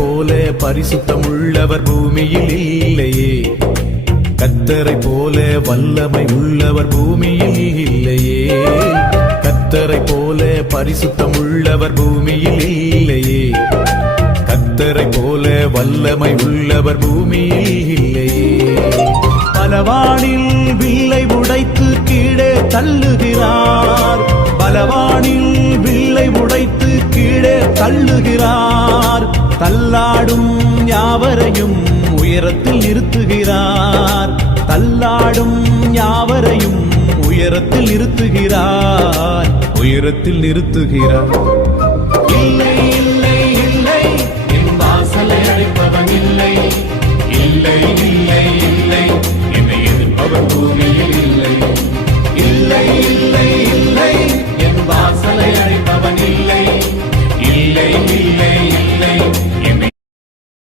போல பரிசுத்தம் உள்ளவர் பூமியில் இல்லையே, கர்த்தரை போல வல்லமை உள்ளவர் பூமியில் இல்லையே, கர்த்தரை போல பரிசுத்தம் உள்ளவர் பூமியில் இல்லையே, கர்த்தரை போல வல்லமை உள்ளவர் பூமியில் இல்லையே. பலவானில் வில்லை உடைத்து கீழே தள்ளுகிறார், பலவானில் வில்லை உடைத்து கீழே தள்ளுகிறார், தள்ளாடும் யாவரையும் உயரத்தில் நிறுத்துகிறார், தள்ளாடும் யாவரையும் உயரத்தில் நிறுத்துகிறார், உயரத்தில் நிறுத்துகிறார்.